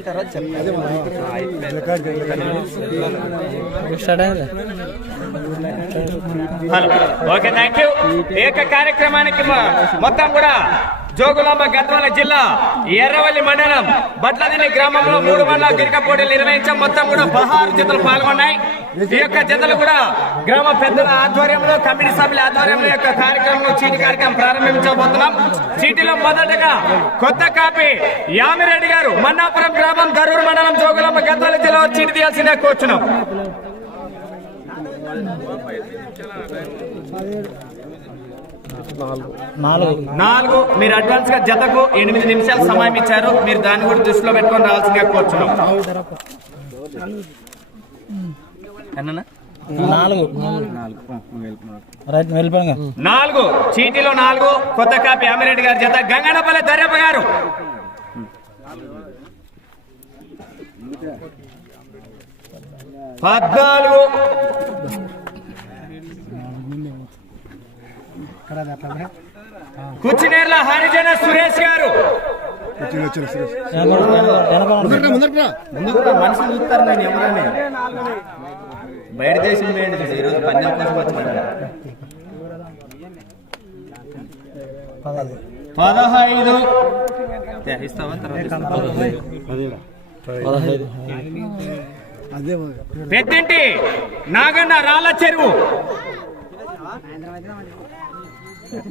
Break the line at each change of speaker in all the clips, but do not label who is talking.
తర్వాత
okay thank you ఈ యొక్క కార్యక్రమానికి మొత్తం కూడా జోగులాంబ గద్వాల జిల్లా ఎర్రవల్లి మండలం బట్లదిని గ్రామంలో మూడు వందల గిరిక పోటీలు నిర్వహించాం మొత్తం కూడా పదహారు జతలు పాల్గొన్నాయి. ఈ యొక్క జతలు కూడా గ్రామ పెద్దల ఆధ్వర్యంలో కమిటీ సభ్యుల ఆధ్వర్యంలో యొక్క కార్యక్రమం చీటి కార్యక్రమం ప్రారంభించబోతున్నాం. చీటిలో మొదటగా కొత్త కాపీ యామిరెడ్డి గారు మన్నాపురం గ్రామం గరూరు మండలం జోగులాంబ గద్వాల జిల్లా చీటి తీయాల్సిందే కూర్చున్నాం.
నాలుగు.
నాలుగు. మీరు అడ్వాన్స్గా జతకు ఎనిమిది నిమిషాలు సమయం ఇచ్చారు. మీరు దాన్ని కూడా దృష్టిలో పెట్టుకొని రావాల్సిందిగా కోరుచున్నాం.
నాలుగు.
చీటీలో నాలుగు. కొత్త కాపీ అమిరెడ్డి గారి జత. గంగనపల్లి దర్యప్ప గారు. పద్నాలుగు. కుచ్చినేర్ల హరిజన సురేష్ గారు. మనుషులు చూస్తారు నేను ఎవరని. బయట దేశం వేయండి ఈరోజు పందెం కోసం ఇస్తావా?
పదహైదు.
పెద్దింటి నాగన్న రాళ్ళ చెరువు.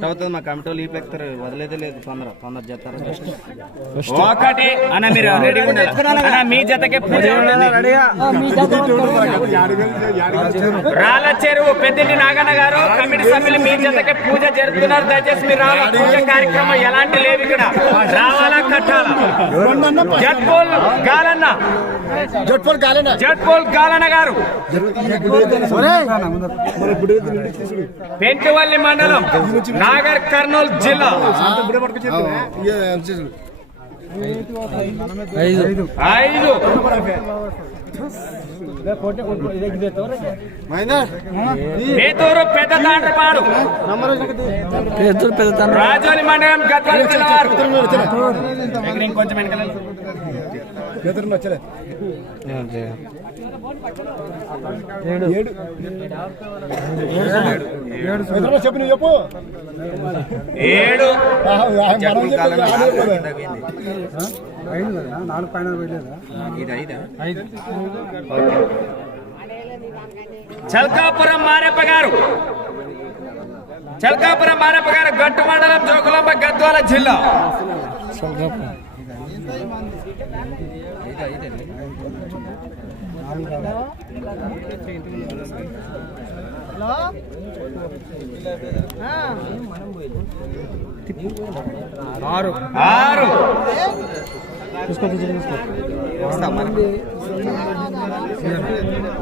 అవుతుంది మా కమిటీలు ఈ పెక్తారు వదిలేదే లేదు తొందర తొందర చేస్తారు ఒకటి అన్న మీరు రెడీ అన్న మీ జతకే. రాళ్ళ చెరువు పెద్దింటి నాగన్న గారు కమిటీ సభ్యులు మీ జతకే పూజ జరుపుతున్నారు దయచేసి మీరు రావాలి పూజ కార్యక్రమం ఎలాంటి లేవు ఇక్కడ రావాలా కట్టాలా జట్పోల్ గాలన్న
జట్పల్ కాలేనా
జట్పోల్ గాలన్న గారు పెంకువల్లి మండలం నాగర్ కర్నూలు జిల్లా.
ఐదు.
ఐదు పెద్ద తాండ్రపాడు.
పెద్ద
రాజోలి మండలం గద్వాల జిల్లా ఇంకొంచెం వెనకాల.
చెప్పు నువ్వు చెప్పు.
ఏడు.
నాలుగు పైన
చల్కాపురం మారెప్ప గారు. చల్కాపురం మారెప్ప గారు గట్టు మండలం జోగులాంబ గద్వాల జిల్లా.
ఆరు
ఆరు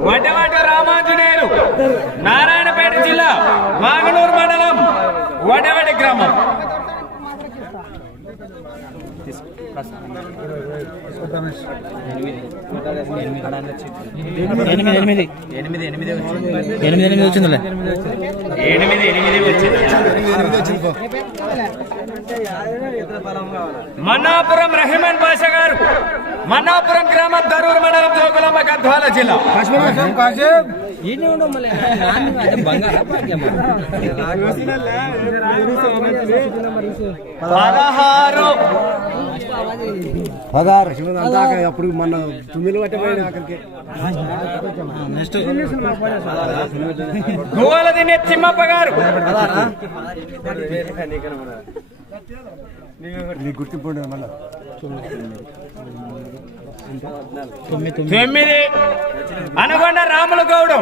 వడ్డవాట రామాంజనేయులు నారాయణపేట జిల్లా మాగనూరు మండలం వడవడి గ్రామం
ఎనిమిది ఎనిమిది
ఎనిమిది ఎనిమిది వచ్చింది
ఎనిమిది ఎనిమిది వచ్చిందిలే
ఎనిమిది ఎనిమిది వచ్చింది మన్నాపురం రహిమన్ భాష గారు. మన్నాపురం గ్రామం దరూరు మండలం జోగులాంబ గద్వాల జిల్లా. పదహారు.
పదహారు. అప్పుడు మన తొమ్మిది పట్టిపోయిన అక్కడికి.
నెక్స్ట్
గువ్వలది తిమ్మప్ప గారు
నీకు గుర్తింపు మళ్ళా.
తొమ్మిది.
అనగొండ రాములు గౌడు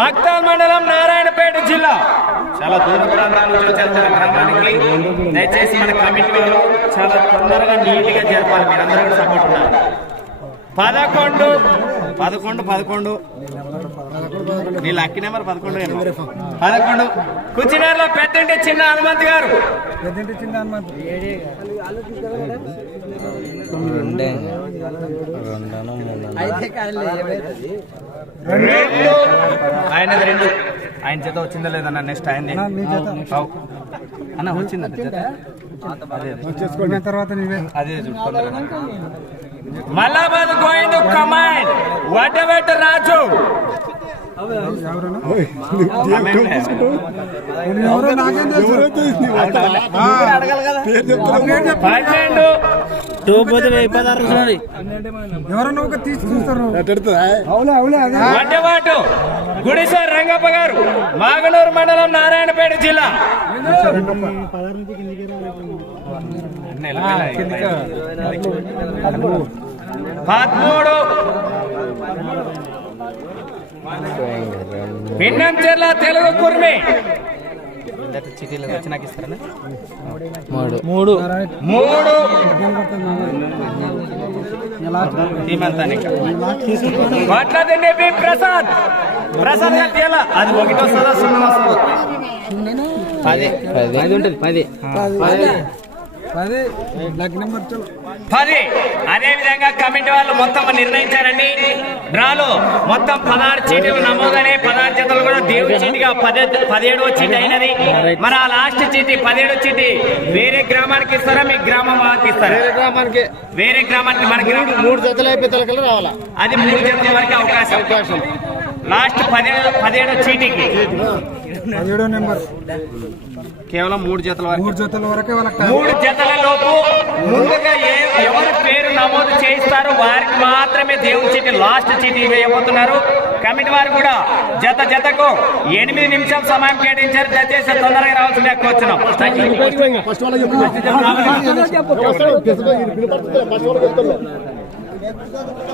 మక్తాల్ మండలం నారాయణపేట జిల్లా. చాలా దూర ప్రాంతాల నుంచి వచ్చారు. మన గ్రామానికి దయచేసి మన కమిటీ వాళ్ళు చాలా తొందరగా నీట్గా జరపాలి మీరందరూ కూడా సపోర్ట్ ఉన్నారు పదకొండు. పదకొండు పదకొండు. నీ లక్కీ నెంబర్ పదకొండు. పదకొండు. కుచినేరులో పెద్దంటి చిన్న హనుమంత్ గారు.
పెద్దంటి చిన్న హనుమంత్.
రెండే. రెండను మూడు
రెండు. ఆయనది రెండు. ఆయన చేత వచ్చిందా లేదన్న నెక్స్ట్ ఆయనది. అవు. అన్న వచ్చిందంట
తర్వాత నీవే.
మల్లాబాద్ గోయింగ్ కమాండ్. వడ్డవెట్ట రాజు. పన్నెండు
టూ పోతే వెయ్యి పదహారు చూడండి
ఎవరన్నా ఒక తీసి చూస్తారు. అవులే అవులే అదే.
వడ్డవాటు గుడిసె రంగప్ప గారు మాగనూరు మండలం నారాయణపేట జిల్లా. పదమూడు. పిన్నంచెర్ల తెలుగు కుర్మి.
చిటీలో వచ్చి నాకు ఇస్తారా మూడు. మూడు.
మూడు. మాట్లాడండి బి ప్రసాద్. ప్రసాద్? అది ఒకటో సదస్సు
పది. పది. ఉంటుంది పది.
నెంబర్
పది. అదే విధంగా కమిటీ వాళ్ళు మొత్తం నిర్ణయించారండి. డ్రాలో మొత్తం పదహారు చీటీలు నమోదనే పదహారు జతలు కూడా దేవుడి చీటిగా పదే పదిహేడవ చీటి అయినది. మరి ఆ లాస్ట్ చీటి పదిహేడు చీటి వేరే గ్రామానికి ఇస్తారా? మీ గ్రామం వాళ్ళకి ఇస్తారా?
గ్రామానికి.
వేరే గ్రామానికి మన గ్రామం
మూడు జతలు అయిపోయి తలకలు రావాలా?
అది మూడు జతల వరకు అవకాశం. లాస్ట్ పదిహేడు పదిహేడు చీటికి.
పదిహేడో నెంబర్.
కేవలం మూడు జతల వరకు.
మూడు జతల వరకే వాళ్ళకి
మూడు జతల లోపు ముందుగా ఎవరు పేరు నమోదు చేయిస్తారో వారికి మాత్రమే దేవుడి చీటి లాస్ట్ చీటి వేయబోతున్నారు. కమిటీ వారు కూడా జత జతకు ఎనిమిది నిమిషాలు సమయం కేటాయించారు. దయచేసి తొందరగా రావాల్సిందే కోరుతున్నాం